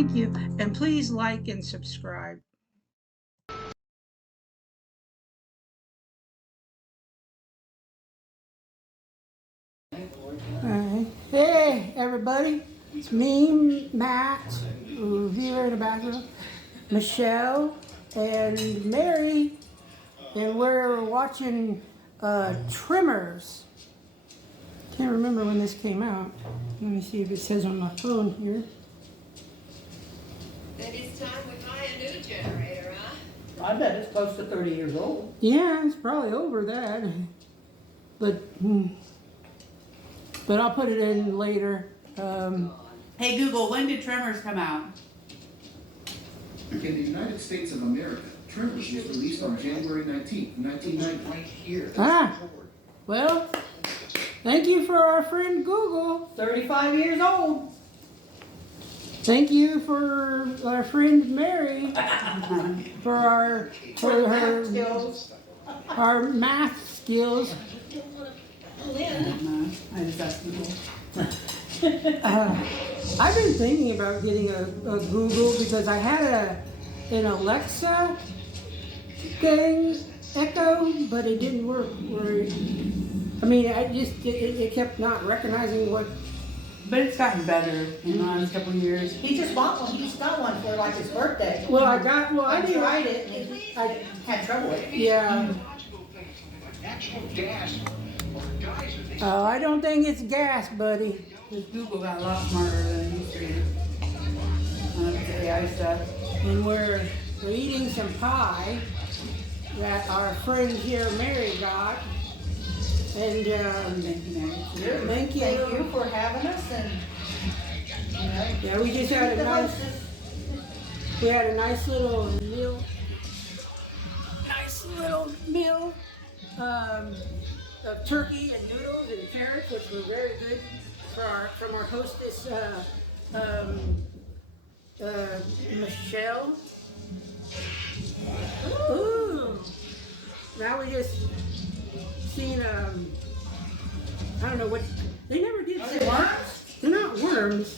Thank you, and please like and subscribe. Hey, everybody. It's me, Matt, who's here in the background, Michelle, and Mary, and we're watching Tremors. Can't remember when this came out. Let me see if it says on my phone here. Then it's time we buy a new generator, huh? I bet it's close to 30 years old. Yeah, it's probably over that. But I'll put it in later. Hey Google, when did Tremors come out? In the United States of America, Tremors was released on January 19th, 1990. Well, thank you for our friend Google. 35 years old. Thank you for our friend Mary for her skills. our math skills. I just asked Google. I've been thinking about getting a Google because I had an Alexa thing, Echo, but it didn't work. It kept not recognizing what. But it's gotten better in the last couple of years. He just bought one. He's got one for like his birthday. I tried it. And I had trouble with it. Yeah. I don't think it's gas, buddy. Because Google got a lot smarter than it used to be. The AI stuff. And we're eating some pie that our friend here, Mary, got. And Thank you, Mary. thank you. Thank you for having us, and Yeah, we just had a nice. We had a nice little meal. Of turkey and noodles and carrots, which were very good from our hostess Michelle. Ooh! Now we just seen I don't know what they never did. are they worms? They're not worms.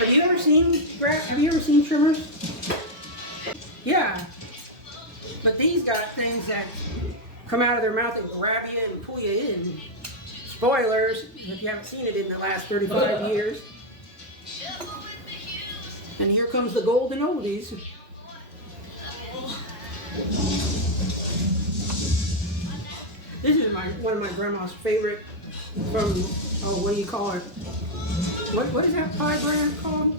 Have you ever seen Tremors? Yeah. But these got things that come out of their mouth and grab you and pull you in. Spoilers, if you haven't seen it in the last 35 years. And here comes the golden oldies. This is one of my grandma's favorite from, what do you call it? What is that pie brand called?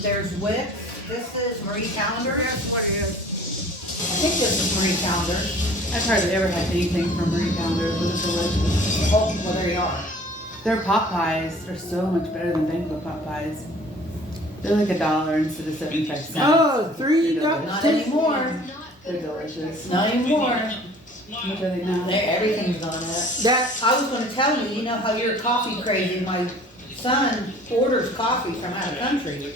There's Wix. This is Marie Calendar. That's what it is. I think this is Marie Calendar. I've hardly ever had anything from Marie Calendar, but it's delicious. Oh, well, there you are. Their pot pies are so much better than banquet pot pies. They're like $1 instead of 75 cents. Oh, $3. Not anymore. They're delicious. Not anymore. How much are they now? Everything's on that. I was going to tell you, you know how you're coffee crazy. My son orders coffee from out of country.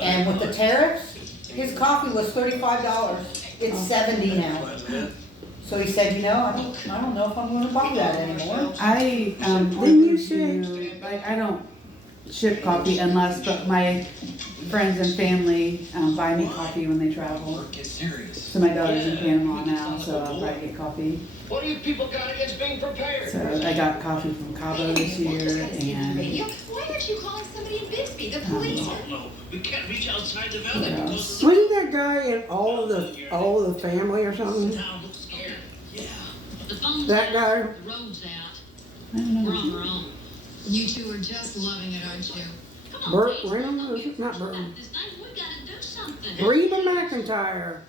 And with the tariffs, his coffee was $35. It's $70 now. So he said, I don't know if I'm going to buy that anymore. I don't ship coffee unless my friends and family buy me coffee when they travel. So my daughter's in Panama now, so I'll probably get coffee. What do you people got against being prepared? So I got coffee from Cabo this year, and Why aren't you calling somebody in Bixby? The police. No, we can't reach outside the valley because Wasn't that guy in all of the family or something? town looks scared. Yeah. The phone's That guy? out, the road's out. I don't We're know. on our own. You two are just loving it, aren't you? Come on, Burt Pete. Reynolds? Not Burt. This time we gotta do something. Reba McEntire.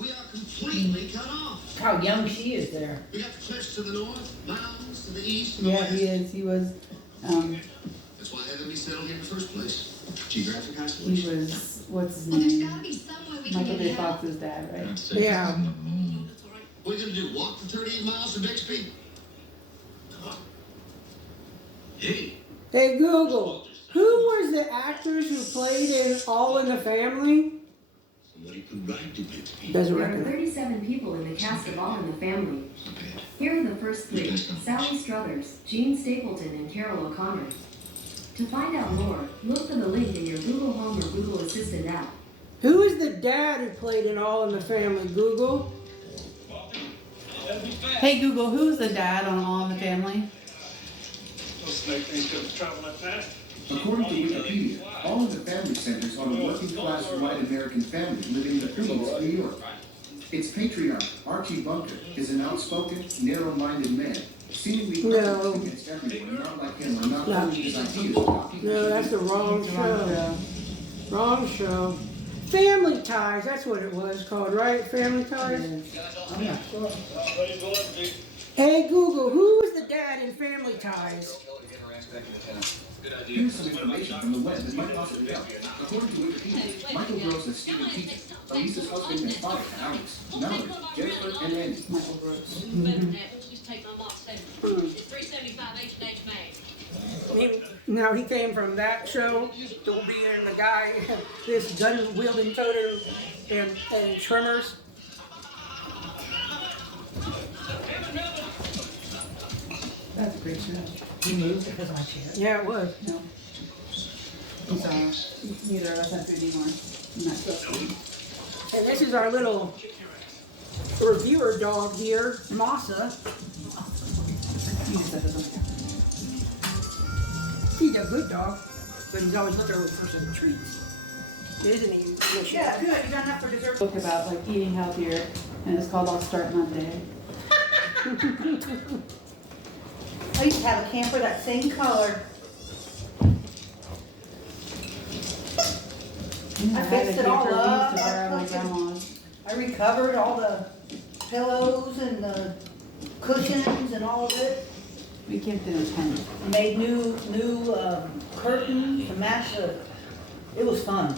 We are completely cut off. How young she is there. We got the cliffs to the north, mountains to the east, to the Yeah, west. he is. He was. That's why I had to be settled here in the first place. Geographic He isolation. was. What's his Well, there's name? gotta be some way we can Michael get J. help. Fox's dad, right? Yeah. What are you gonna do? Walk the 38 miles to Bixby? Hey. Hey Google, who was the actors who played in All in the Family? Somebody could ride to Bixby. Doesn't There are recognize. 37 people in the cast of All in the Family. Here are the first three: Sally Struthers, Jean Stapleton, and Carol O'Connor. To find out more, look for the link in your Google Home or Google Assistant app. Who is the dad who played in All in the Family? Google? Hey Google, who's the dad on All in the Family? According to Wikipedia, all of the family centers are a working-class white American family living in the Queens, New York. Its patriarch, Archie Bunker, is an outspoken, narrow-minded man, seemingly No. against everyone, not like him, or not No. holding his ideas about people. No, that's the wrong show. Wrong show. Family Ties, that's what it was called, right? Family Ties? Hey Google, who was the dad in Family Ties? Here's some information from the web that might possibly help. According to Wikipedia, Michael Gross is Stephen teacher, Elisa's husband and father, Alex, Mallory, Jennifer, and Andy. Michael Brooks. Better than that. Let's just take my mom's statement. It's 375 H&H Mag. Now he came from that show to being the guy, this gun-wielding toter and Tremors. That's a great show. You moved because of my chair. Yeah, it was. No. I'm sorry. Neither of us have to anymore. I'm not so And this is our little reviewer dog here, Masa. You just said this one. He's a good dog, but he's always looking for some treats. Isn't he? Michelle? Yeah, good. You got enough for dessert? Book about like eating healthier, and it's called I'll Start Monday. I used to have a camper that same color. I fixed it all up. I recovered all the pillows and the cushions and all of it. We camped in a tent. Made new curtains to match the. It was fun.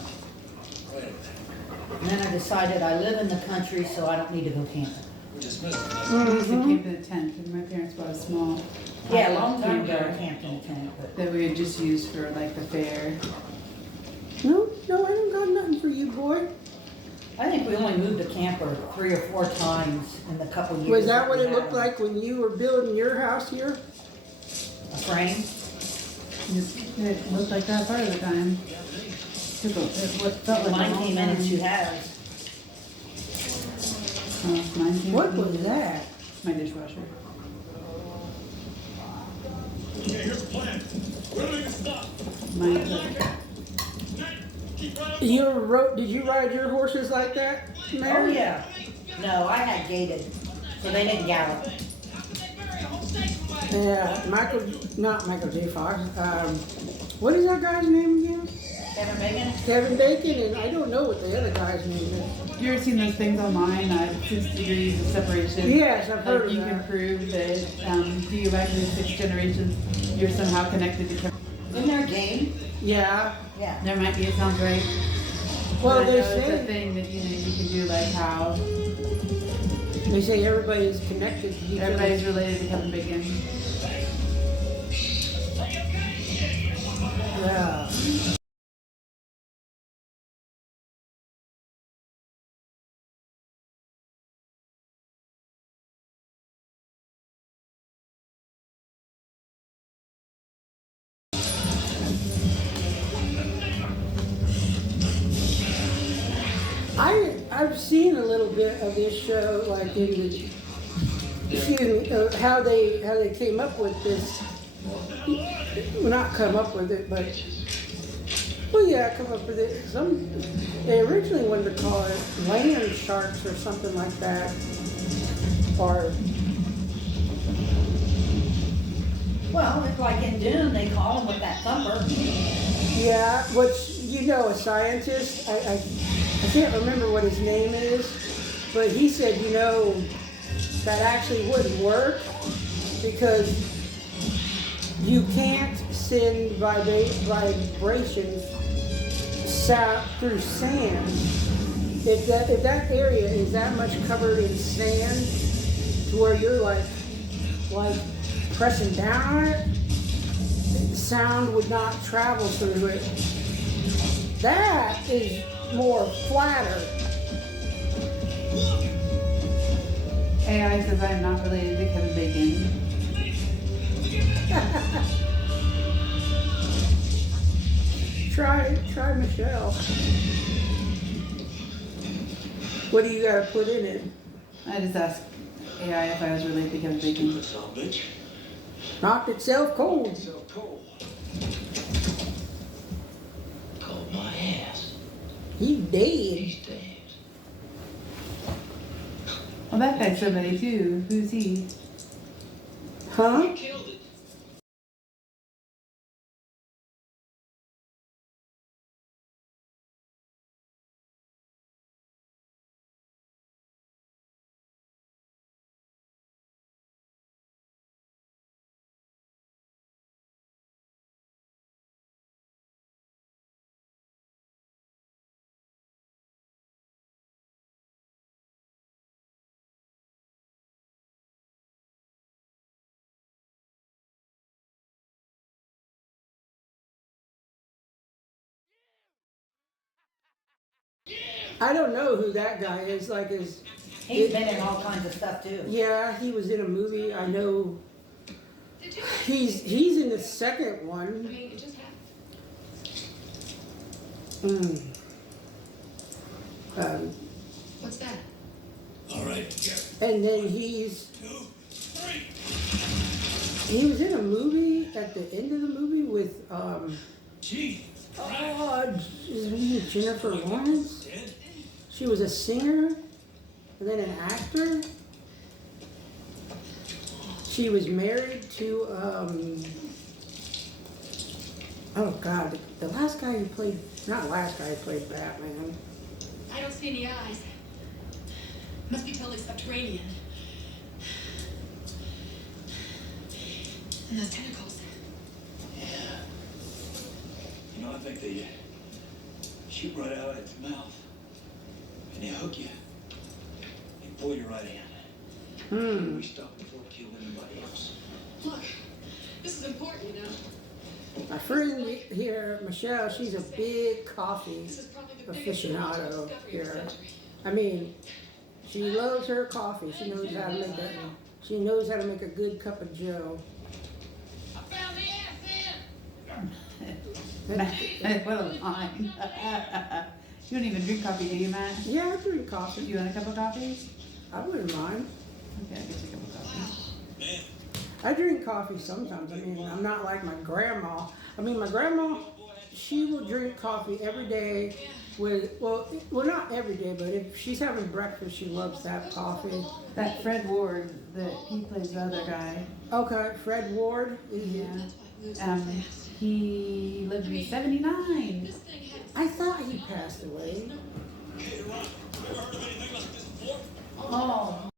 And then I decided I live in the country, so I don't need to go camping. We used to camp in a tent, and my parents bought a small. Yeah, a long time ago I camped in a tent, but That we would just use for like the fair. No, I don't got nothing for you, boy. I think we only moved a camper 3 or 4 times in the couple years. Was that what we it had looked them. like when you were building your house here? A frame? It looked like that part of the time. It felt like Mine a long came in in time. 2 halves. Oh, mine came What in- was that? My dishwasher. Mine took. Did you ride your horses like that, Oh, Mary? yeah. No, I had gated, so they didn't gallop. Yeah, not Michael J. Fox. What is that guy's name again? Kevin Bacon? Kevin Bacon, and I don't know what the other guy's name is. Have you ever seen those things online, 6 degrees of separation? Yes, I've heard Like of you can that. prove that if you go back to the 6 generations, you're somehow connected to. Isn't there a game? Yeah. Yeah. There might be, it sounds right. Well, But I they know it's a say thing that you can do, like how everybody's connected to each other. everybody's related to Kevin Bacon. Yeah. I've seen a little bit of this show, like in the, excuse me, how they came up with this. Well, not come up with it, but well, yeah, come up with it. They originally wanted to call it land sharks or something like that, or Well, it's like in Dune, they call them with that thumper. yeah, which a scientist. I can't remember what his name is, but he said, that actually wouldn't work because you can't send vibrations through sand. If that area is that much covered in sand to where you're like pressing down on it, the sound would not travel through it. That is more flatter. AI says I'm not related to Kevin Bacon. Try Michelle. What do you gotta put in it? I just asked AI if I was really thinking of baking. Knocked itself cold. Cold my ass. He's dead. He's dead. Well, that guy's somebody too. Who's he? Huh? Killed it. I don't know who that guy is. Like, He's been in all kinds of stuff too. yeah, he was in a movie. I know. Did you? He's in the second I one. mean, it just happened. What's that? All right, together. And then 2, 3. he was in a movie at the end of the movie with Jesus. his name is Jennifer Lawrence. Dead. She was a singer and then an actor. She was married to oh God, the last guy who played, not last guy who played Batman. I don't see any eyes. Must be totally subterranean. And those tentacles. Yeah. You know, I think they shoot right out of its mouth. And they hook you. They pull you right in. We stop before it kills anybody else. Look, this is important, you know. My friend here, Michelle, she's a big coffee This is probably the biggest aficionado discovery of the here. century. I mean, she loves her coffee. She knows how to make she knows how to make a good cup of joe. I found the Matt, what a line. You don't even drink coffee, do you, Matt? Yeah, I drink coffee. You want a cup of coffee? I wouldn't mind. Okay, I'll get you a cup of coffee. Man, I drink coffee sometimes. I mean, I'm not like my grandma. I mean, my grandma, she will drink coffee every day with, well, not every day, but if she's having breakfast, she loves that coffee. That Fred Ward, that he plays the other guy. Okay, Fred Ward is, Yeah. That's why it moves so fast. He lived to be 79. This thing had I thought he passed away. hey, Ron, you ever heard of anything like this before? Oh.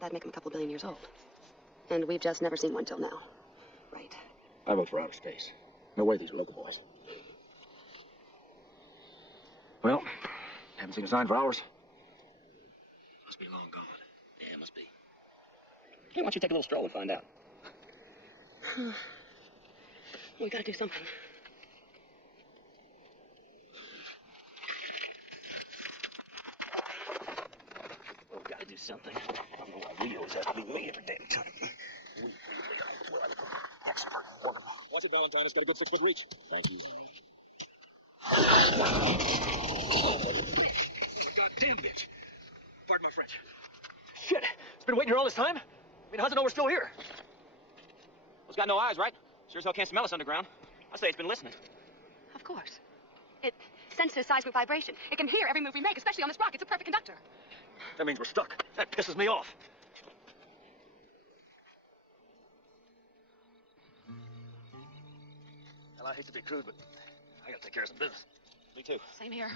That'd make him a couple billion years old. And we've just never seen one till now. Right. I vote for outer space. No way these are local boys. Well, haven't seen a sign for hours. Must be long gone. Yeah, must be. Hey, why don't you take a little stroll and find out? We gotta do something. We've got to do something. I don't know why we always have to be me every damn time. Expert. Watch it, Valentine. It's got a good 6-foot reach. Thank you. Goddamn bitch. Pardon my French. Shit! It's been waiting here all this time? I mean, how's it know we're still here? Well, it's got no eyes, right? Sure as hell can't smell us underground. I say it's been listening. Of course. It senses seismic vibration. It can hear every move we make, especially on this rock. It's a perfect conductor. That means we're stuck. That pisses me off. Well, I hate to be crude, but I gotta take care of some business. Me too. Same here.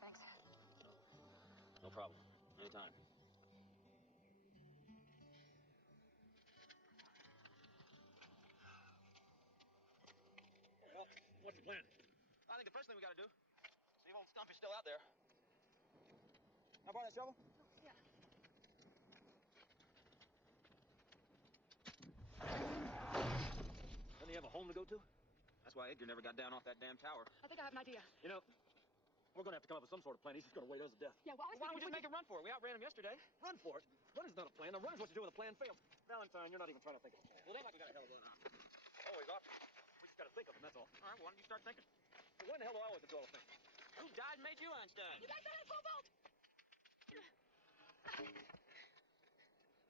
Thanks. No problem. Anytime. Well, what's the plan? I think the first thing we gotta do, see if old Stumpy's still out there. Can I borrow that shovel? Yeah. Doesn't he have a home to go to? That's why Edgar never got down off that damn tower. I think I have an idea. You know, we're gonna have to come up with some sort of plan. He's just gonna wait us to death. Yeah, well, I was Why don't we thinking just make a run for it? We outran him yesterday. Run for it? Running's not a plan. A run is what you do when the plan fails. Valentine, you're not even trying to think of a plan. Well, it ain't like we got a hell of a run. Always options. We just gotta think of them, that's all. All right, well, why don't you start thinking? So when the hell do I always do all the thinking? Who died and made you Einstein? You guys don't have cobalt!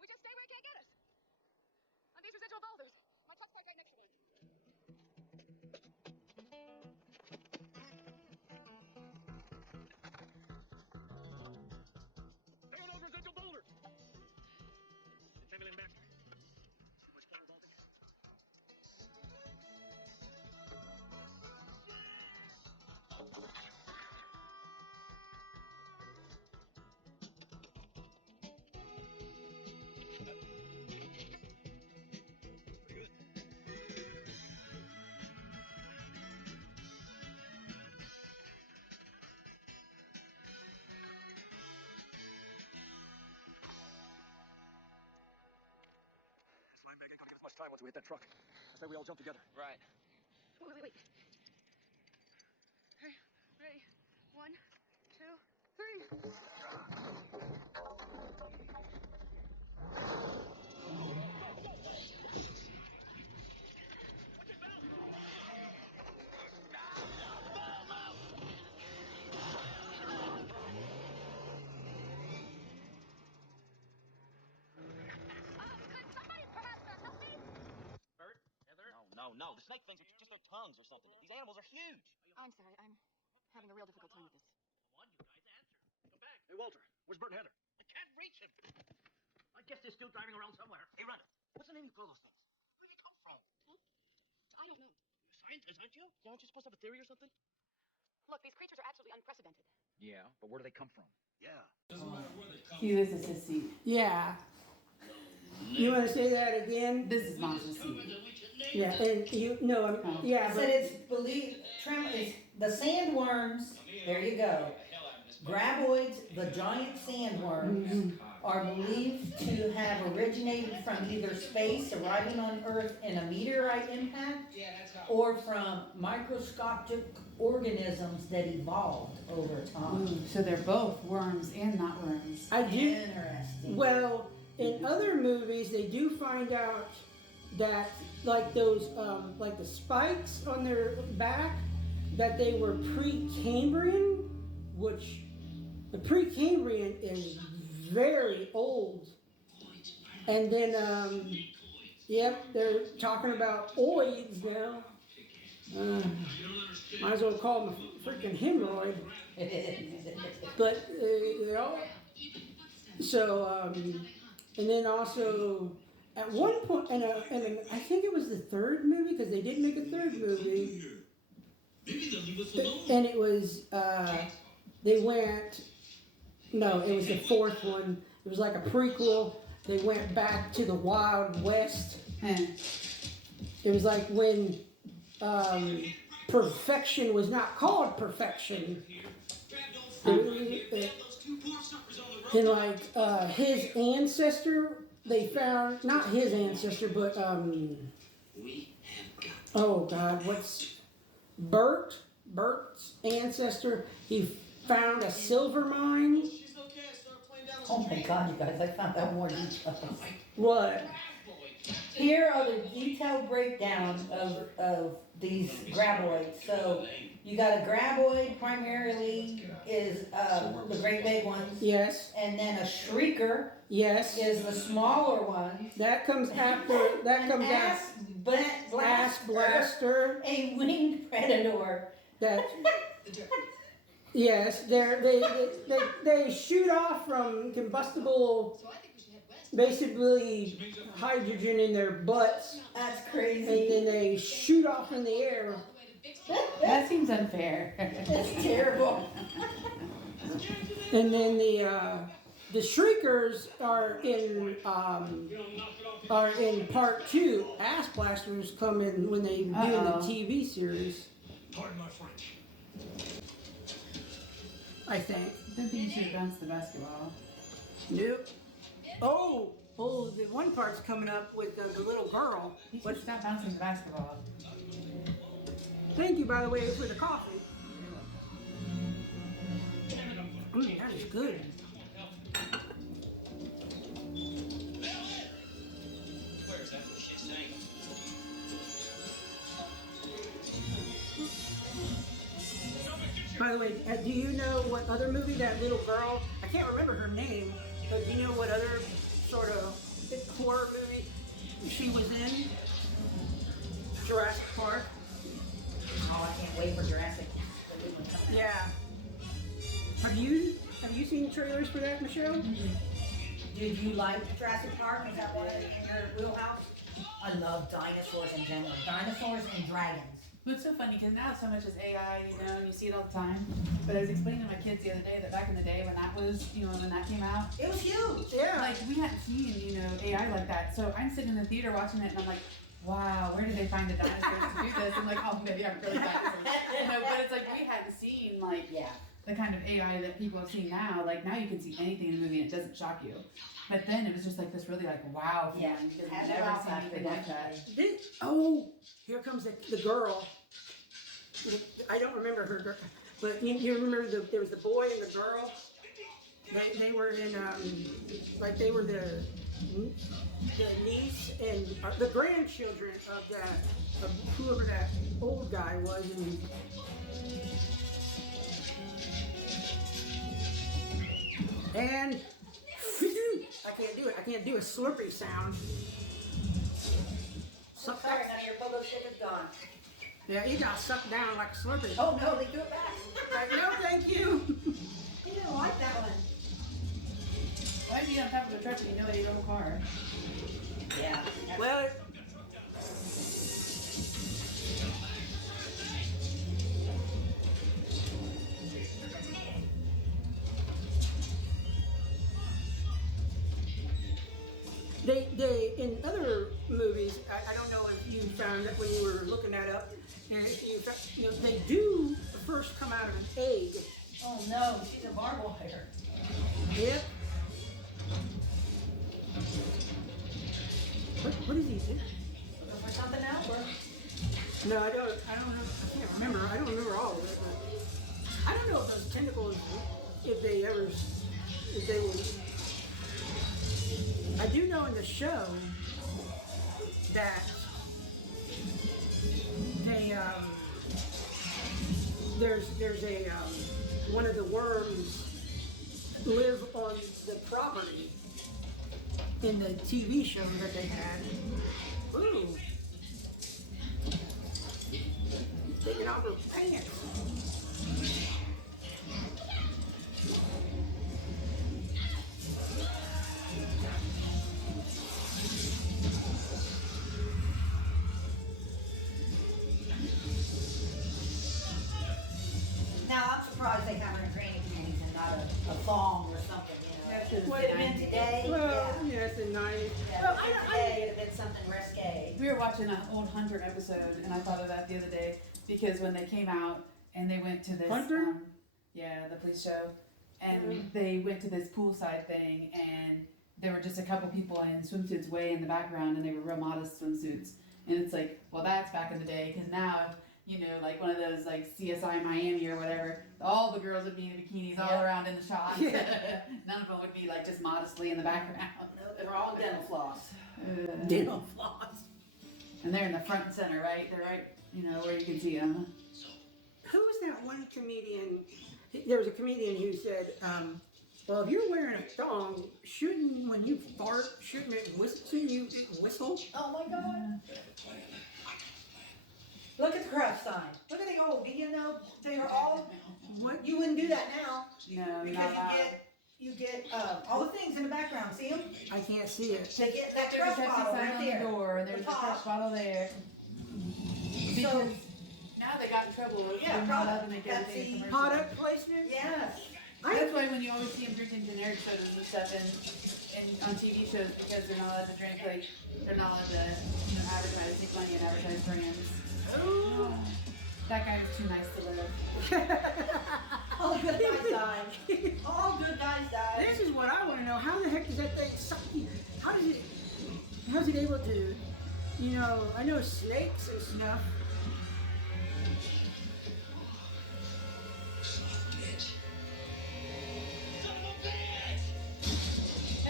We just stay where it can't get us. On these residual boulders. My truck's parked right next to one. There are those residual boulders! Samuel and Baxter. Too much pole vaulting. Pretty good. This line bag ain't gonna give us much time once we hit that truck. I say we all jump together. Right. Wait. Okay, ready. 1, 2, 3. Could somebody perhaps help me? Bert? Heather? No. The snake things are just their tongues or something. These animals are huge. I'm sorry, I'm having a real difficult time with this. Come on, you guys, answer. Come back. Hey, Walter, where's Bert and Heather? I can't reach him. I guess they're still driving around somewhere. Hey, Rhonda, what's the name you call those things? Where did they come from? I don't know. You're a scientist, aren't you? Aren't you supposed to have a theory or something? Look, these creatures are absolutely unprecedented. Yeah, but where do they come from? Yeah. See, this is his seat. Yeah. You want to say that again? This is not his seat. Yeah, and you, no, yeah, I but said it's the sandworms, there you go. Graboids, the giant sandworms, are believed to have originated from either space arriving on Earth in a meteorite impact or from microscopic organisms that evolved over time. So they're both worms and not worms. I do. Interesting. Well, in other movies, they do find out that, like those, like the spikes on their back, that they were Precambrian, which the Precambrian is very old. And then, yep, they're talking about oids now. Might as well call them a freaking hemorrhoid. But they all. So, and then also at one point, and I think it was the third movie because they did make a third movie. And it was they went. No, it was the fourth one. It was like a prequel. They went back to the Wild West. It was like when perfection was not called perfection. And like his ancestor, they found, not his ancestor, but oh God, what's Bert's ancestor? He found a silver mine. Oh my God, you guys, I found out more details. What? Here are the detailed breakdown of these graboids. So you got a graboid primarily is the great big ones. Yes. And then a shrieker Yes. is the smaller one. That comes after. That comes after. Ass blaster. A winged predator. That. Yes, they shoot off from combustible, basically hydrogen in their butts, That's and crazy. then they shoot off in the air. That seems unfair. It's terrible. And then the shriekers are in part 2. Ass blasters come in when they do the TV series. Pardon my French. I think. I don't think you should bounce the basketball. Nope. Oh, the one part's coming up with the little girl. You should stop bouncing the basketball. Thank you, by the way, for the coffee. That is good. Where's that little shit saying? By the way, do you know what other movie that little girl, I can't remember her name, but do you know what other sort of horror movie she was in? Jurassic Park. Oh, I can't wait for Jurassic. Yeah. Have you seen trailers for that, Michelle? Did you like Jurassic Park? Is that one in your wheelhouse? I love dinosaurs in general. Dinosaurs and dragons. But it's so funny because now so much is AI, you know, and you see it all the time. But I was explaining to my kids the other day that back in the day when that was, you know, when that came out, It was huge. Yeah. like we hadn't seen, you know, AI like that. So I'm sitting in the theater watching it and I'm like, wow, where did they find the dinosaurs to do this? I'm like, oh, maybe I'm really dinosaurs. You know, but it's like we hadn't seen like Yeah. the kind of AI that people have seen now. Like now you can see anything in a movie and it doesn't shock you. But then it was just like this really like wow feeling Yeah. because Has we've a never wow seen factor, anything like that. Here comes the girl. I don't remember her, but you remember there was the boy and the girl. They were in like they were the niece and the grandchildren of whoever that old guy was. And I can't do it. I can't do a slurpy sound. Suck Sorry, that. none of your pogo stick is gone. Yeah, he got sucked down like a slurpee. Oh no, they threw it back. Like, no, thank you. He didn't like that one. Why'd you be on top of a truck when you know it's your own car? Yeah. Well, they in other movies, I don't know if you found that when you were looking that up, they do first come out of an egg. Oh no, she's a barbed wire. Yep. What is he doing? Looking for something else, or? No, I don't know. I can't remember. I don't remember all of it. But I don't know if those tentacles, if they were. I do know in the show that they there's a one of the worms live on the property in the TV show that they had. Ooh. Taking off her pants. Now I'm surprised they have her in granny panties and not a thong or something, you know. That's Could just have been today. Well, yeah, it's a nice. Yeah, Well, if it was today, it'd have been something risque. We were watching an old Hunter episode, and I thought of that the other day because when they came out and they went to this, Hunter? Yeah, the police show, and they went to this poolside thing, and there were just a couple people in swimsuits way in the background, and they were real modest swimsuits, and it's like, well, that's back in the day because now you know, like one of those like CSI Miami or whatever. All the girls would be in bikinis all around in the shot. None of them would be like just modestly in the background. No, they were all dental floss. Dental floss. And they're in the front and center, right? They're right, you know, where you can see them. Who was that one comedian? There was a comedian who said, well, if you're wearing a thong, shouldn't, when you fart, shouldn't you whistle? Oh my God. Look at the crush sign. Look at the old, you know, they are all, What? you wouldn't do that now. No, Because you get all the things in the background, see them? I can't see it. They get that There's a crush Pepsi bottle sign right on there. the door, and there's a The top. crush bottle there. Because now they got in trouble. Yeah, They're not allowed to make Pepsi. everything commercial. Product placement? Yes. That's why when you always see them drinking generic sodas and stuff and on TV shows, because they're not allowed to drink, like, they're not allowed to, you know, advertise, make money and advertise brands. Oh. That guy was too nice to live. All good guys die. All good guys die. This is what I want to know. How the heck does that thing suck you? How's it able to, you know, I know snakes and stuff.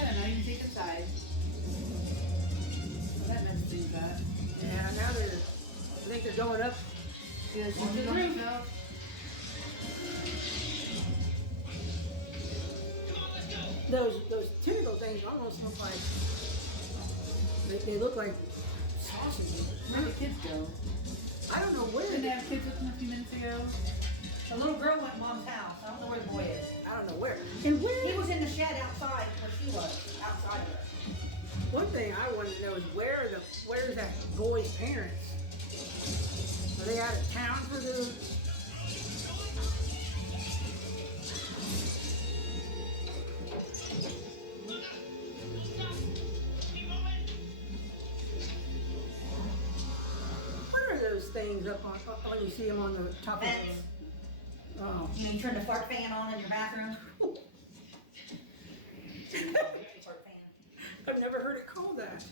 I don't know, you can take it inside. So that messes things up. Yeah, now I think they're going up. Yes, On the you roof. know. Those typical things almost look like, they look like sausages. Where'd the kids go? I don't know where. Didn't they have kids with them a few minutes ago? A little girl went to mom's house. I don't know where the boy is. I don't know where. And where? He was in the shed outside where she was, outside of her. One thing I want to know is where's that boy's parents? Are they out of town for the? What are those things up on when you see them on the top of Vents. the? Oh. You mean turn the fart fan on in your bathroom? Fart fan. I've never heard it called that.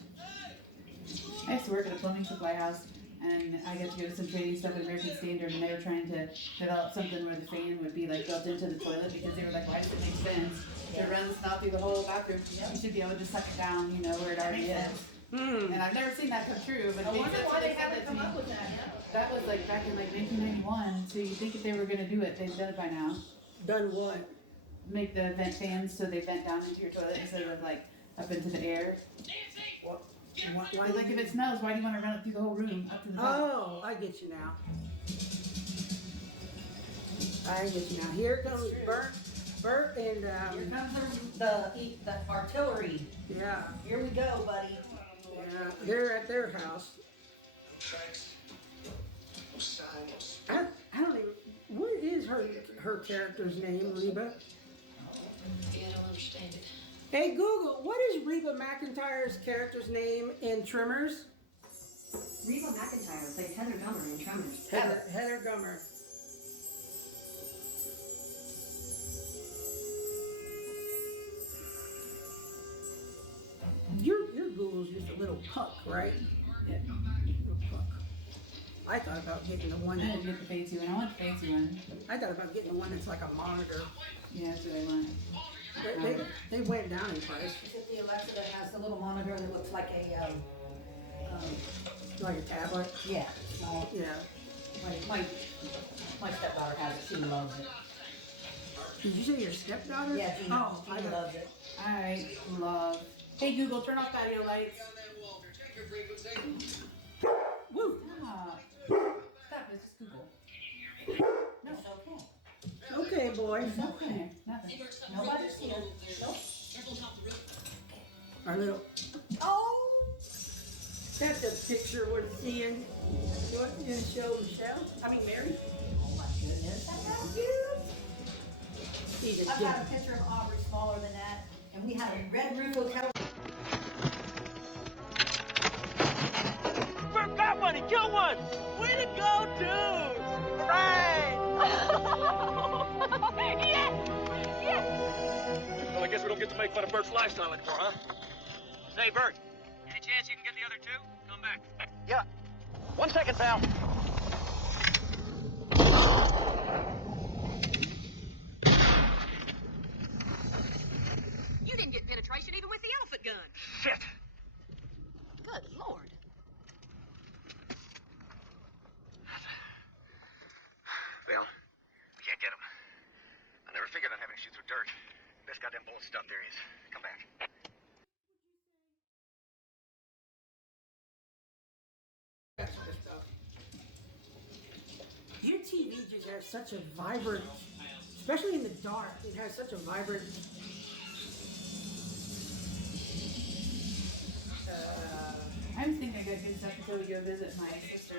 I used to work at a plumbing supply house, and I got to go to some training stuff at American Standard, and they were trying to develop something where the fan would be like built into the toilet, because they were like, why does it make sense to run the snot through the whole bathroom? You should be able to just suck it down, you know, where it already is. Hmm. And I've never seen that come true, but I wonder that's why what they said haven't to come me. up with that, yeah. That was like back in like 1991, so you think if they were gonna do it, they've done it by now. Done what? Make the vent fans so they vent down into your toilet instead of like up into the air. Why Like if it smells, why do you want to run it through the whole room up to the top? Oh, I get you now. I get you now. Here comes Bert, and Here comes the artillery. yeah, Here we go, buddy. yeah, they're at their house. No tracks, no sign, no spirit. I don't even. What is her character's name, Reba? Yeah, I don't understand it. Hey Google, what is Reba McEntire's character's name in Tremors? Reba McEntire plays Heather Gummer in Tremors. Heather Gummer. Your Google's just a little puck, right? Yeah. Little puck. I thought about getting the one. I didn't get the fancy one. I want the fancy one. I thought about getting the one that's like a monitor. Yeah, that's what I want. They went down in price, Is it the Alexa that has the little monitor that looks like a, like a tablet. yeah, small. Yeah. My stepdaughter has it. She loves it. Did you say your stepdaughter? Yeah, Gina, Oh, I Gina got. loves it. I love. Hey Google, turn off patio lights. Woo. Stop. Stop. It's just Google. No, it's okay. Okay, boy. There's nothing. Nothing. Nobody's here. Nope. Careful on top of the roof. Our little. Oh. That's a picture we're seeing. You want to show Michelle? I mean Mary. Oh my goodness. How cute. He's a I've kid. got a picture of Aubrey smaller than that, and we had a red roof hotel. Bert got one! He killed one! Way to go, dudes! Right! Yes! Yes! Well, I guess we don't get to make fun of Bert's lifestyle anymore, huh? Say, Bert, any chance you can get the other two? Come back. Yeah. 1 second, pal. stuff. There he is. Come back. That sort of stuff. Your TV just has such a vibrant, especially in the dark, it has such a vibrant. I was thinking I got good stuff until we go visit my sister,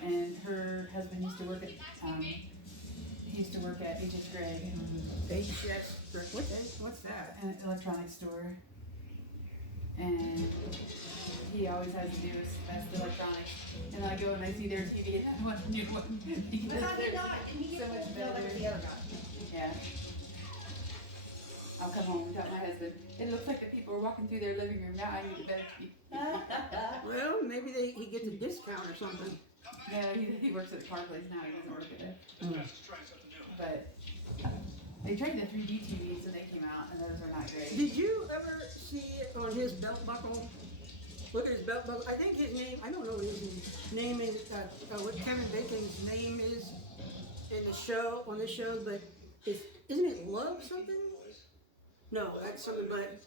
and her husband used to work at H.S. Gregg, HS, what's that? an electronics store, and he always has to do his best electronics. And I go and I see their TV, and I want a new one because But how did they're not? Can you so get much the other better. the other guy? Yeah. I'll come home without my husband. It looks like the people are walking through their living room now. I need a better TV. Well, maybe he gets a discount or something. Yeah, he works at the car place now. He doesn't work at it. But they tried the 3D TVs and they came out, and those are not great. Did you ever see it on his belt buckle? Look at his belt buckle. I think his name, I don't know what his name is, what Kevin Bacon's name is in the show, on this show, but isn't it Love something? No, that's something, but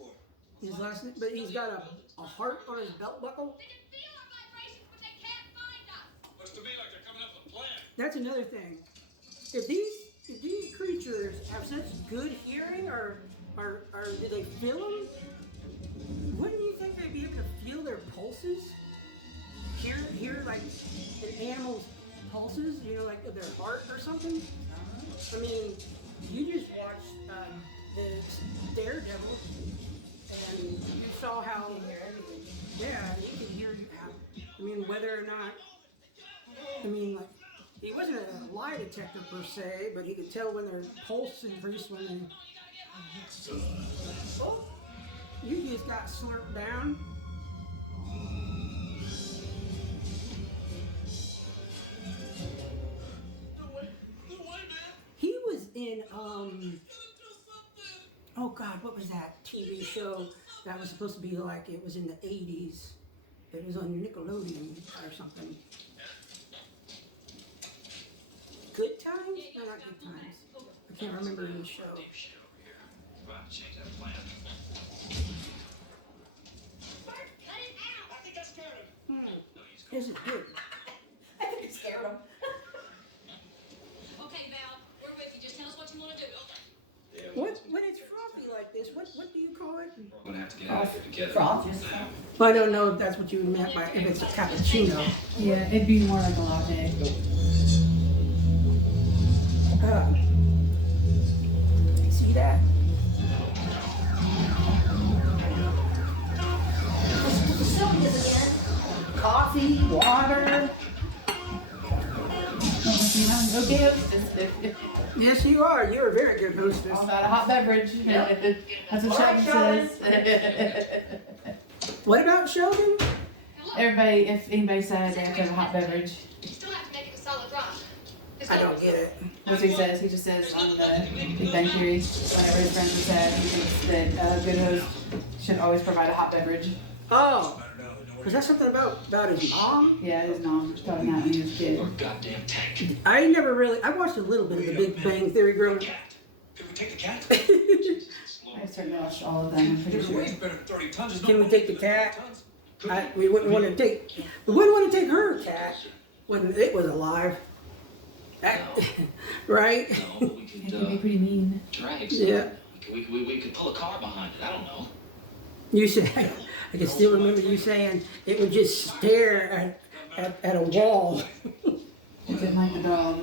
his last name, but he's got a heart on his belt buckle. They can feel our vibrations, but they can't find us. Looks to me like they're coming up with a plan. That's another thing. If these creatures have such good hearing, or do they feel them? Wouldn't you think they'd be able to feel their pulses? Hear like an animal's pulses, you know, like their heart or something? I mean, you just watched the Daredevil, and you saw how, yeah, you could hear how, I mean, whether or not, I mean, like, he wasn't a lie detector per se, but he could tell when their pulse increased when they, oh, you just got slurped down. He was in, oh God, what was that TV show that was supposed to be like, it was in the 80s. It was on Nickelodeon or something. Good Times? No, not Good Times. I can't remember the show. Change that plan. I think I scared him. This is good. I think it scared him. Okay, Val, we're with you. Just tell us what you want to do. When it's frothy like this, what do you call it? We're gonna have to get out of here together. Froth. Well, I don't know if that's what you meant by if it's a cappuccino. Yeah, it'd be more like a latte. See that? Coffee, water. Okay. Yes, you are. You're a very good hostess. All about a hot beverage. That's what Sheldon says. What about Sheldon? Everybody, if anybody says they have to have a hot beverage, You still have to make it a solid rock. I don't get it. that's what he says. He just says on the Big Bang Theory, whenever his friends are sad, he thinks that a good host should always provide a hot beverage. Oh, was that something about his mom? Yeah, his mom taught him that when he was a kid. Or goddamn tank. I never really. I watched a little bit of the Big Bang Theory growing up. Can we take the cat? I've certainly watched all of them, I'm pretty It sure. weighs better than 30 tons. There's no Can we way take the it's better than cat? 30 tons. We wouldn't want to take. We wouldn't want to take her cat when it was alive. Right? No, but we It could can be pretty mean. drag. Yeah. We could pull a car behind it. I don't know. You said. I can still remember you saying it would just stare at a wall. It didn't like the dog.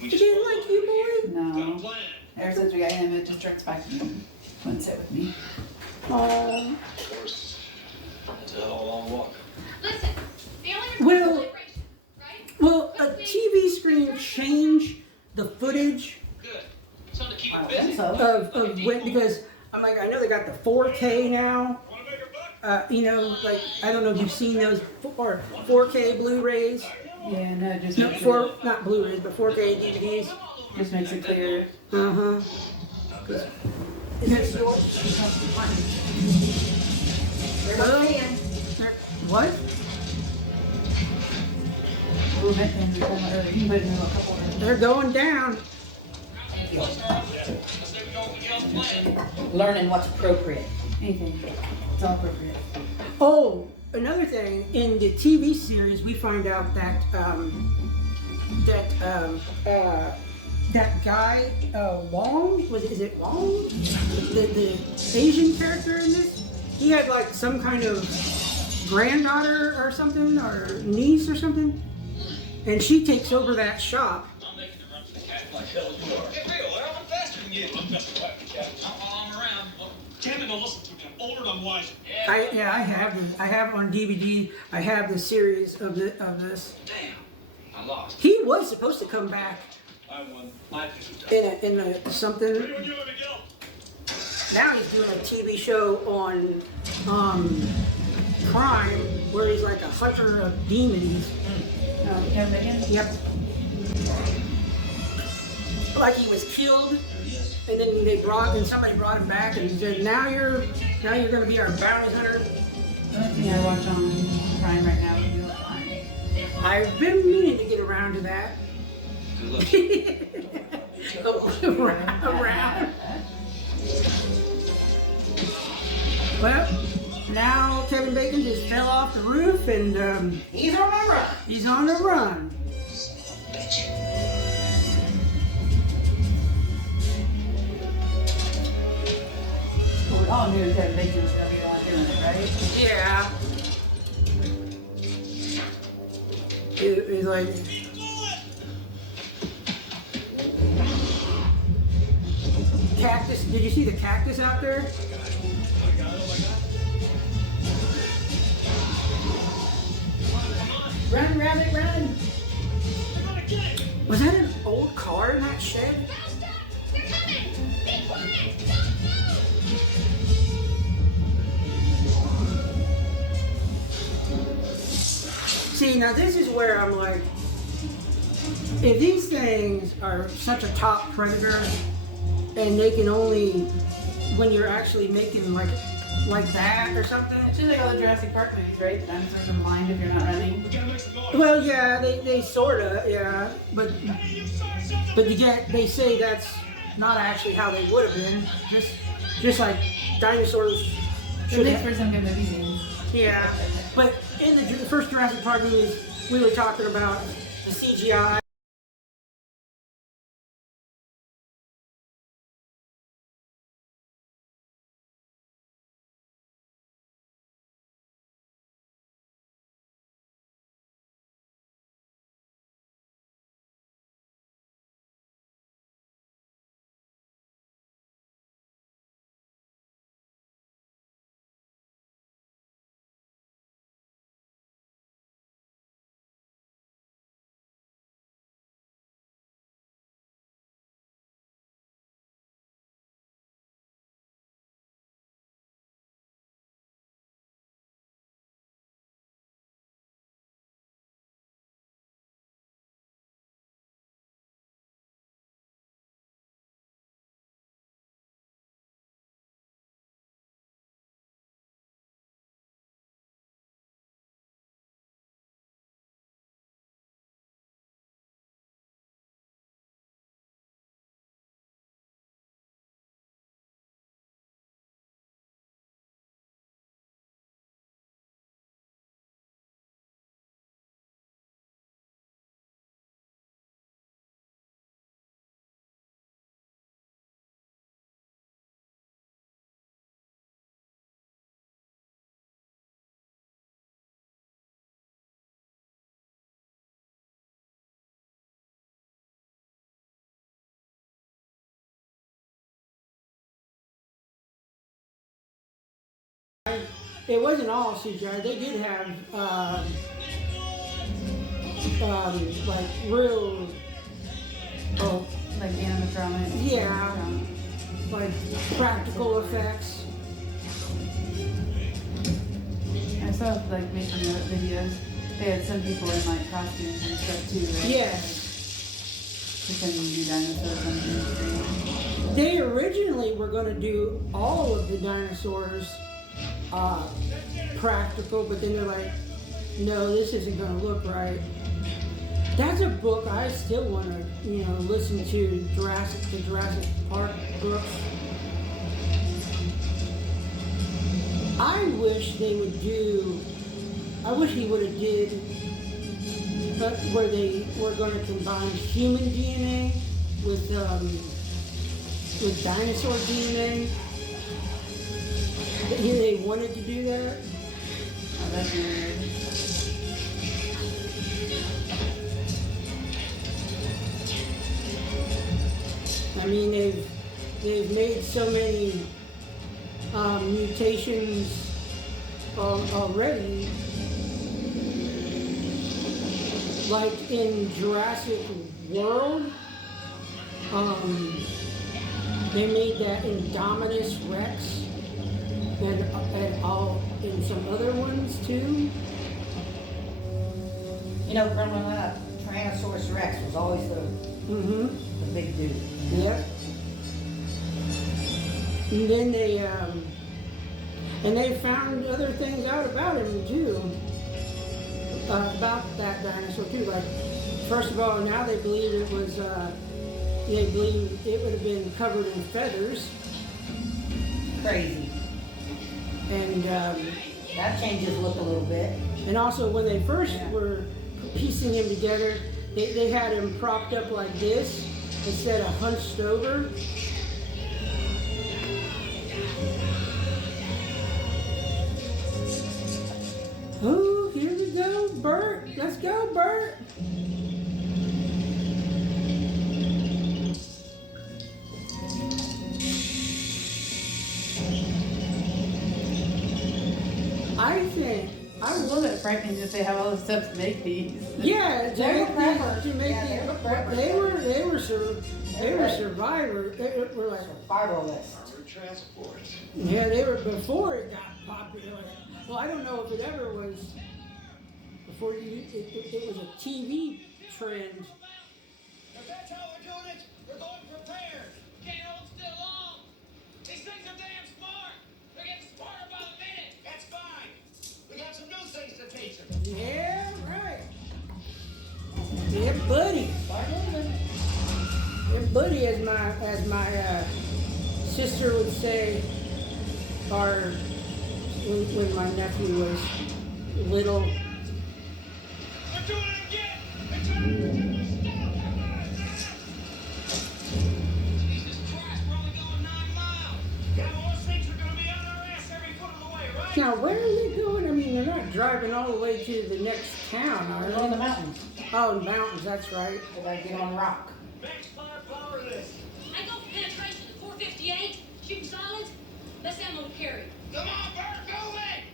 It didn't like you, boy. No. Ever since we got him, it just turns back to me. Wouldn't sit with me. Oh. Of course. It's a long walk. Listen, the only Well- vibration, right? Will a TV screen change the footage Good. Something to keep I it don't think busy. so. of when? Because I'm like, I know they got the 4K now. You know, like I don't know if you've seen those or 4K Blu-rays. Yeah, no, it just No, makes not Blu-rays, but 4K DVDs. just makes it clear. Uh-huh. Is this yours? There's a fan. What? Move it and become early. You put it in a couple of They're going down. Thank you. learning what's appropriate. Anything. It's all appropriate. Oh, another thing, in the TV series, we find out that that guy Wong, is it Wong? The Asian character in this, he had like some kind of granddaughter or something, or niece or something, and she takes over that shop. I'm making the run for the cat like hell you are. Get real, I'm faster than you. I'm just like the cat. I'm around. Damn it, don't listen to me. I'm older and I'm wiser. I have on DVD. I have the series of this. Damn, I lost. He was supposed to come back I won. I think in a something. when you let me go. Now he's doing a TV show on crime where he's like a hunter of demons. Kevin Bacon? Yep. Like he was killed, and then somebody brought him back and said, now you're gonna be our bounty hunter. The only thing I watch on Prime right now is Real Crime. I've been meaning to get around to that. around. Well, now Kevin Bacon just fell off the roof and He's on the run. he's on the run. Well, we all knew Kevin Bacon was going to be the one doing it, right? Yeah. He's like, cactus. Did you see the cactus out there? Run, rabbit, run! Was that an old car in that shed? They're coming! Be quiet! Don't move! See, now this is where I'm like, if these things are such a top predator, and they can only, when you're actually making like that or something. It's just like all the Jurassic Park movies, right? The dinosaurs are blind if you're not running. Well, yeah, they sorta, yeah, but yet they say that's not actually how they would have been. Just like dinosaurs It should makes have. for some good movie scenes. Yeah, but in the first Jurassic Park movies, we were talking about the CGI. It wasn't all CGI. They did have like real, Like animatronic. yeah, like practical effects. I saw like making the videos. They had some people in like costumes and stuff too, right? Yes. Pretending to be dinosaurs on the screen. They originally were going to do all of the dinosaurs practical, but then they're like, no, this isn't going to look right. That's a book I still want to, listen to, the Jurassic Park books. I wish they would do, I wish he would have did where they were going to combine human DNA with dinosaur DNA. They wanted to do that. Oh, that's weird. I mean, they've made so many mutations already. Like in Jurassic World, they made that Indominus Rex, and all in some other ones too. You know, growing up, Tyrannosaurus Rex was always the big dude. Yep. And then they found other things out about him too. About that dinosaur too. Like, first of all, now they believe it was, they believe it would have been covered in feathers. Crazy. And that changes look a little bit. And also, when they first were piecing him together, they had him propped up like this instead of hunched over. Oh, here we go, Bert. Let's go, Bert. I love it frightening that they have all this stuff to make these. Yeah, They were preppers. to make Yeah, the, they were preppers. they were survivors. They were like Survivalist. Armored transport. yeah, they were before it got popular. Well, I don't know if it ever was before it was a TV trend. If that's how we're doing it, we're going prepared. Can't hold still long. These things are damn smart. They're getting smarter by the minute. That's fine. We got some new things to teach them. Yeah, right. Yeah, buddy. Yeah, buddy, as my sister would say, or when my nephew was little. We're doing it again. It's stop. Come on. Jesus Christ, we're only going 9 miles. Yeah, well, those things are going to be on our ass every foot of the way, right? Now, where are they going? I mean, they're not driving all the way to the next town, are They're in the they? mountains. Oh, in the mountains, that's right. They gotta get on rock. Max firepower this. I go for penetration at 458. Shooting silence. That's ammo to carry. Come on, Bert, go away.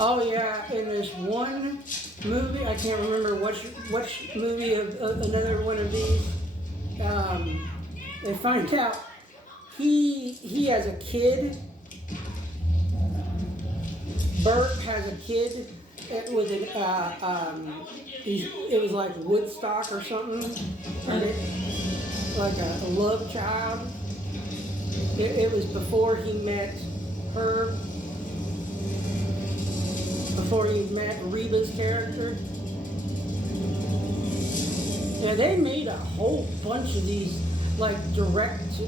Oh yeah, in this one movie, I can't remember which movie of another one of these. They find out he has a kid. Bert has a kid with an it was like Woodstock or something, like a love child. It was before he met her. Before he met Reba's character. Yeah, they made a whole bunch of these, like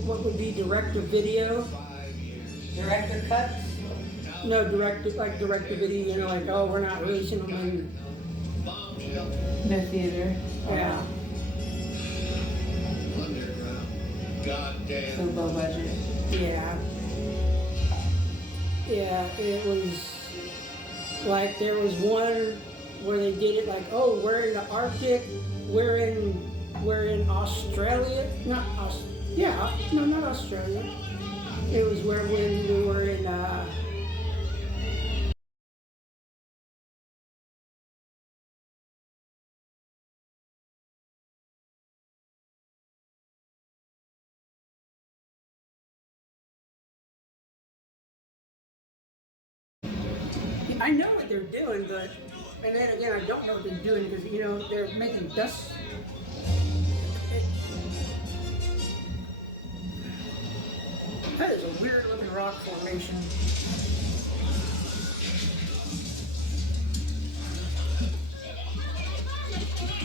what would be direct-to-video. Director cuts. No, direct-to-video, you know, like, oh, we're not releasing them in, No theater. yeah. Underground. Goddamn. So low budget. Yeah. Yeah, it was, like, there was one where they did it like, oh, we're in the Arctic, we're in Australia, not Australia. It was when we were in, I know what they're doing, but, and then again, I don't know what they're doing because, you know, they're making dust. That is a weird looking rock formation.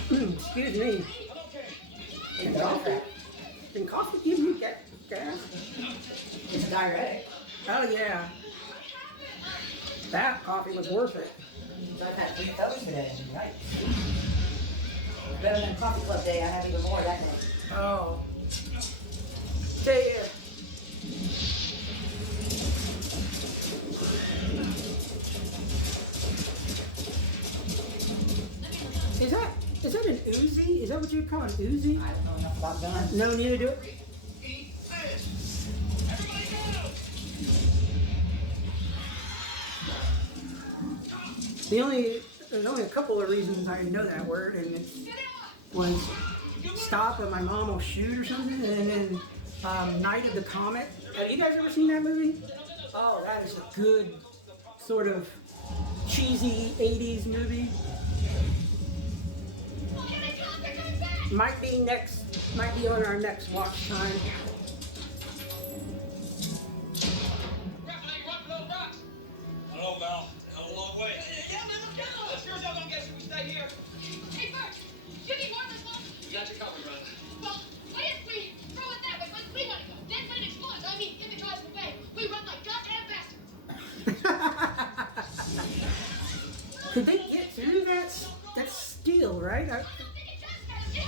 Excuse me. Can coffee give you gas? It's a diuretic. Oh yeah. that coffee was worth it. I've had 3 cups today. Right. Better than coffee club day. I had even more that day. Oh. They, is that an Uzi? Is that what you call an Uzi? I don't know enough about guns. No, neither do it. There's only a couple of reasons I know that word, and it was stop and my mom will shoot or something, and then Night of the Comet. Have you guys ever seen that movie? Oh, that is a good sort of cheesy 80s movie. Might be on our next watch time. Hello, Val. Hell, a long way. Yeah, man, let's go. Sure as hell gonna get us if we stay here. Hey, Bert, you need more than one? You got your cover, brother. Well, what if we throw it that way? Like we want to go. Then when it explodes, I mean, if it drives away, we run like goddamn bastards. Could they get through that? That's steel, right? I don't think it does, Captain.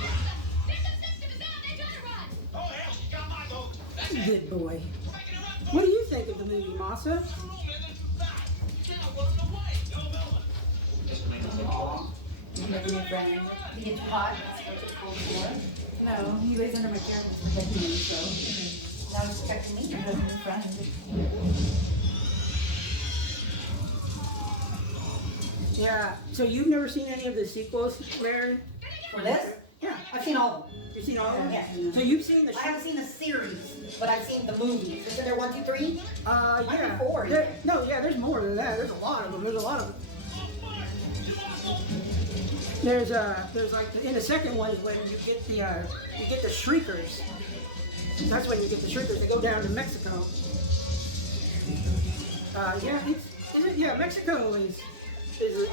There's some system is down. They better run. Oh, hell, she got my boat. That's it. Good boy. We're making a run for What do you think of the movie, Masa? it. No, man, they're too fast. Now, well, no way. No, Melvin. You never new friend. He gets hot. What's it called for? No, he lays under my chair and is protecting me, so Now he's protecting me. he has a new friend. Yeah. So you've never seen any of the sequels, Mary? For this? Yeah. I've seen all of them. You've seen all of them? Yeah. So you've seen the I haven't seen the series, but I've seen the movies. Isn't there 1, 2, 3? yeah. Might be 4 There- even. no, yeah, there's more than that. There's a lot of them. There's a lot of them. There's like in the second one is when you get the shriekers. That's when you get the shriekers. They go down to Mexico. Yeah, Mexico is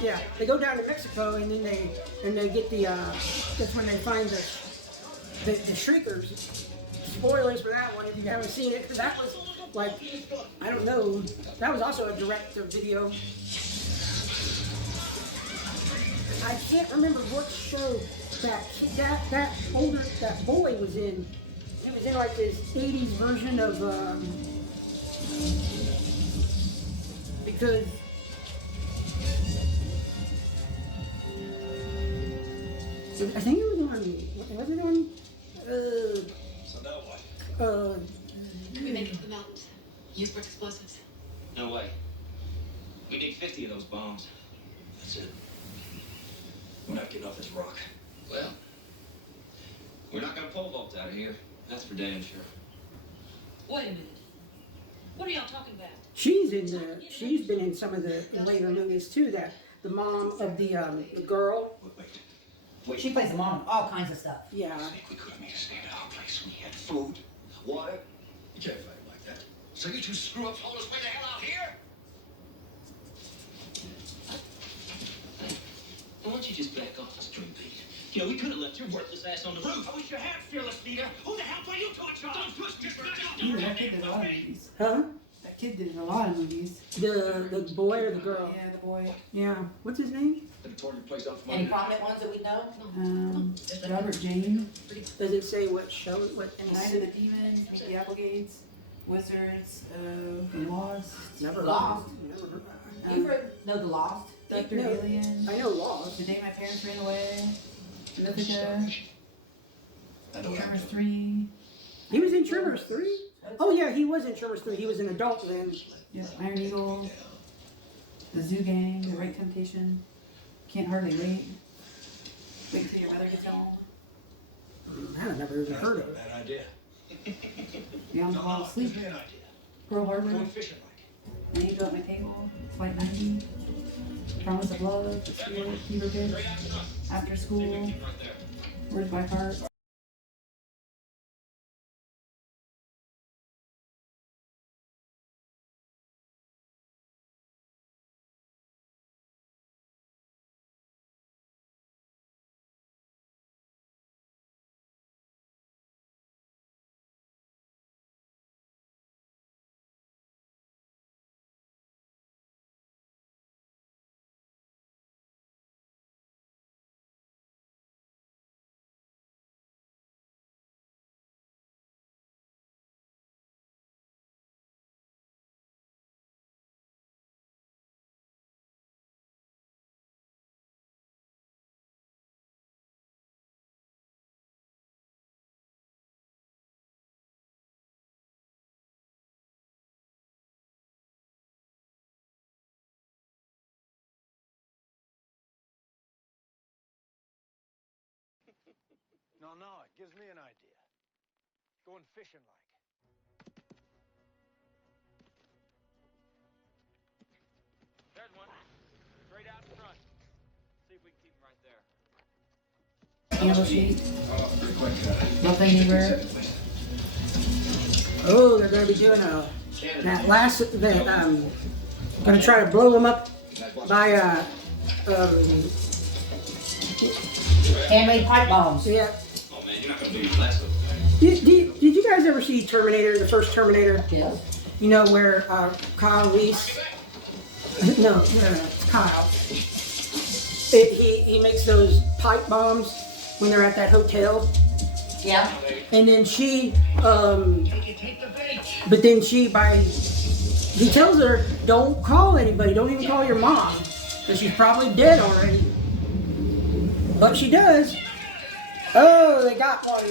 yeah. They go down to Mexico and then they get the that's when they find the shriekers. Spoilers for that one if you haven't seen it, because that was like, I don't know, that was also a direct-to-video. I can't remember what show that boy was in. He was in like this 80s version of because I think it was on So now what? We make it to the mountains. Use brick explosives. No way. We need 50 of those bombs. That's it. We're not getting off this rock. Well, we're not gonna pole vault out of here. That's for damn sure. Wait a minute. What are y'all talking about? she's been in some of the later movies too. That the mom of the girl. Wait. She plays the mom in all kinds of stuff. Yeah. We could have made a stand at our place. We had food, water. You can't fight him like that. So you two screw-ups hold us way the hell out here? Why don't you just back off the street, Pete? You know, we could have left your worthless ass on the roof. I wish you had, fearless leader. Who the hell put you to a job? Don't push me, That kid did a lot of movies. Huh? That kid did a lot of movies. The boy or the girl? Yeah, the boy. Yeah. What's his name? They tore your place out from Any under. prominent ones that we know? Robert Jane, Does it say what show? What? Night of the Demons, the Applegates, Wizards, The Lost, Never Lost. Never heard. You've heard know the Lost? Dr. No. Alien, I know Lost. The Day My Parents Ran Away, Mythica, I know Tremors that. 3, He was in Tremors 3? Oh yeah, he was in Tremors 3. He was an adult then. Iron Eagle, The Zoo Gang, The Right Temptation, Can't Hardly Wait, Wait Till Your Mother Gets Home, I've never even heard of it. Bad idea. Beyond the Wall of Sleep, Give me an idea. Pearl Harbor, Going fishing like. An Angel at My Table, Flight 90, Promise of Love, The Spirit, Fever Pitch, After School, Words by Heart. No, it gives me an idea. Going fishing like. There's one. Straight out in front. See if we can keep him right there. Candle sheet. Nothing anywhere. Oh, they're gonna be doing that last. Gonna try to blow them up by Handmade pipe bombs. yeah. Oh man, you're not gonna do your last one. Did you guys ever see Terminator, the first Terminator? Yes. You know where Kyle Reese? No, it's Kyle. He makes those pipe bombs when they're at that hotel. Yeah. And then she, but then he tells her, don't call anybody, don't even call your mom, because she's probably dead already. But she does. Oh, they got one.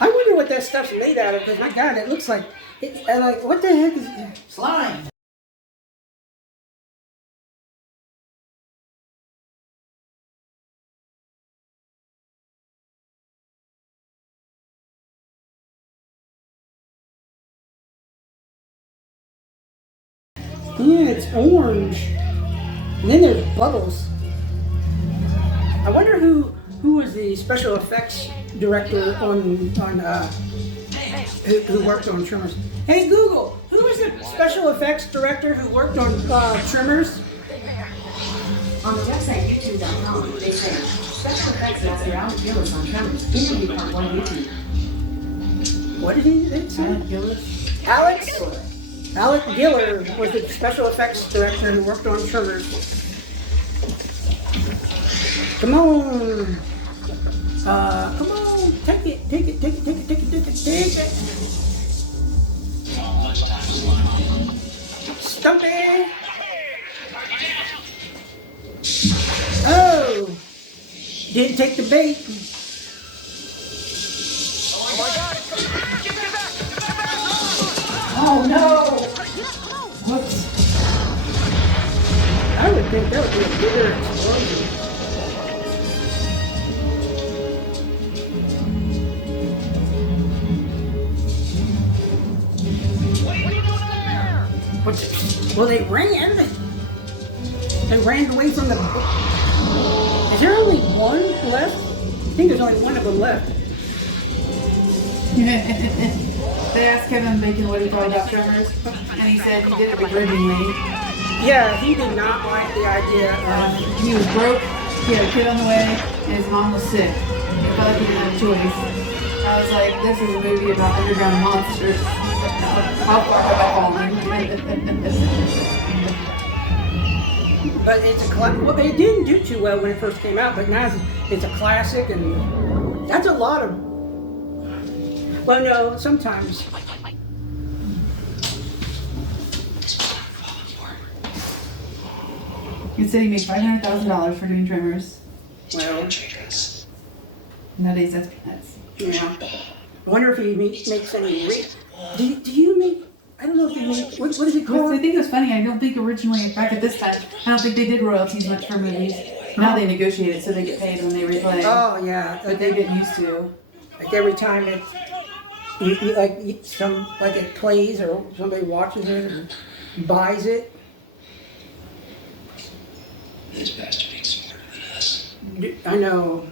I wonder what that stuff's made out of, because my God, it looks like, what the heck is it? Slime. Yeah, it's orange. And then there's bubbles. I wonder who was the special effects director on who worked on Tremors. Hey Google, who was the special effects director who worked on Tremors? On the website youtube.com, they say special effects master Alex Gillis on Tremors. Interview part 1 YouTube. What did he say? Alex Giller was the special effects director who worked on Tremors. Come on. Come on. Take it. Stumpy. Oh. Didn't take the bait. Oh no! Whoops. I would think that would be a bigger explosion. Well, they ran. They ran away from the. Is there only one left? I think there's only one of them left. They asked Kevin Bacon what he thought about Tremors, and he said he did it begrudgingly. Yeah, he did not like the idea of. He was broke, he had a kid on the way, and his mom was sick. He felt like he didn't have a choice. I was like, this is a movie about underground monsters. How far have I fallen? But it's a well, it didn't do too well when it first came out, but now it's a classic, and that's a lot of. Well, no, sometimes. He said he made $500,000 for doing Tremors. Well, Nowadays, that's peanuts. yeah. I wonder if he makes any. Do you make? I don't know if he makes. What is it called? I think it was funny. I don't think originally, back at this time, I don't think they did royalties much for movies. Now they negotiate it so they get paid when they replay. Oh yeah, But they get used to. like every time it it plays or somebody watches it and buys it. This bastard ain't smarter than us. I know.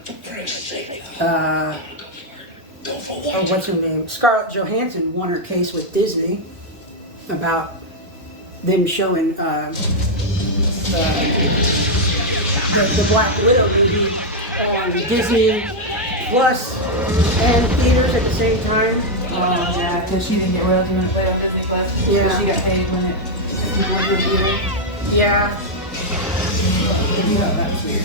Go for what? Oh, what's her name? Scarlett Johansson won her case with Disney about them showing the Black Widow movie on Disney Plus and theaters at the same time. Oh, yeah, because she didn't get royalty when it played on Disney Plus. Yeah. But she got paid when it went to the theater. Yeah. You know, that's weird.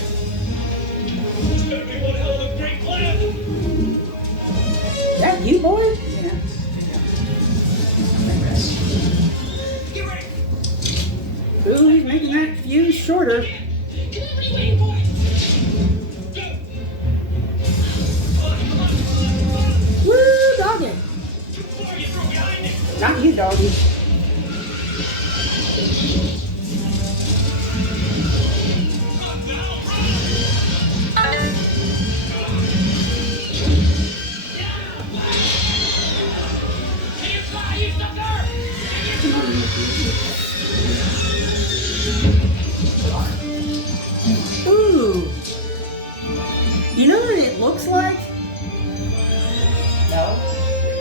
That you, boy? Yeah. Ooh, he's making that fuse shorter. Woo, doggy. Not you, doggy. You know what it looks like? No.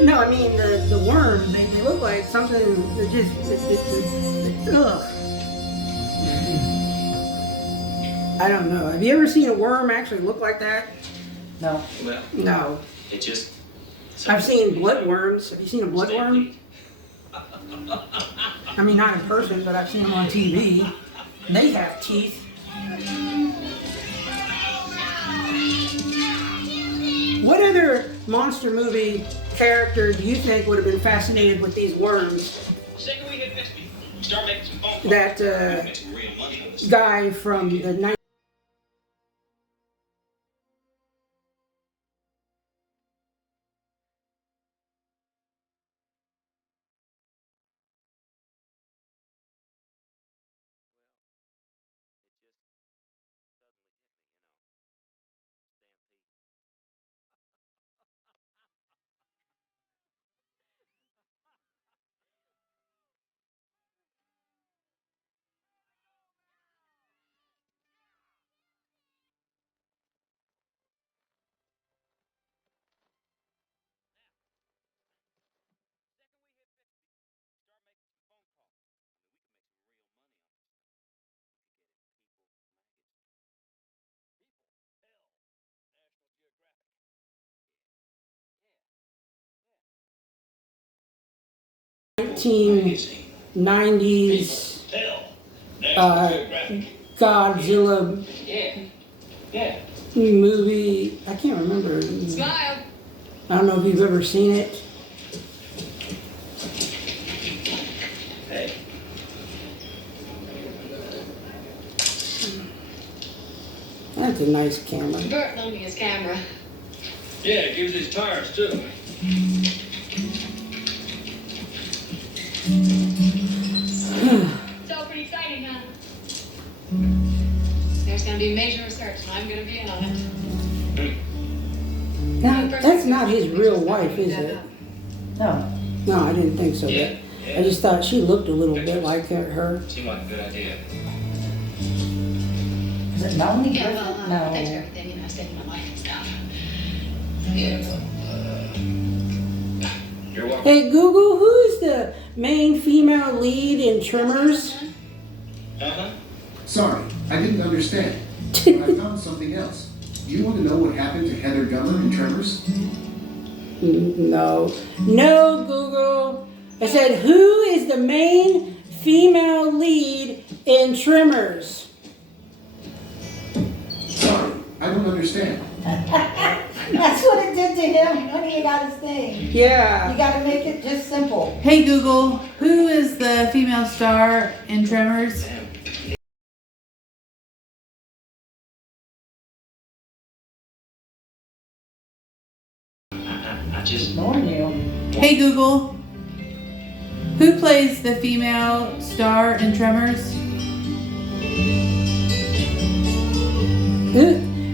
No, I mean the worms. They look like something that just ugh. I don't know. Have you ever seen a worm actually look like that? No. Well, No. it just. I've seen bloodworms. Have you seen a bloodworm? I mean, not in person, but I've seen them on TV. They have teeth. What other monster movie character do you think would have been fascinated with these worms? That guy from the 90s. Godzilla movie. I can't remember. Smile. I don't know if you've ever seen it. Hey. That's a nice camera. Bert loaned me his camera. Yeah, give us his tires too. It's all pretty exciting, huh? There's gonna be major research, and I'm gonna be in on it. Now, that's not his real wife, is it? No. No, I didn't think so. Yeah. I just thought she looked a little bit like her. Seemed like a good idea. Is it Melanie Yeah, Griffin? well, No. thanks for everything, you know, saving my life and stuff. Yeah, you're welcome. Hey Google, who's the main female lead in Tremors? Uh-huh. Sorry, I didn't understand. But I found something else. Do you want to know what happened to Heather Gummer in Tremors? No. No, Google. I said, who is the main female lead in Tremors? Sorry, I don't understand. That's what it did to him when he got his thing. Yeah. You gotta make it just simple. Hey Google, who is the female star in Tremors? I just. Knowing you. Hey Google, who plays the female star in Tremors?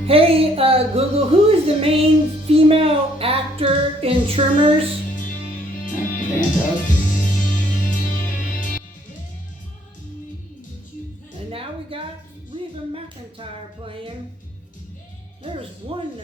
Hey, Google, who is the main female actor in Tremors? And now we got Reba McEntire playing. There's one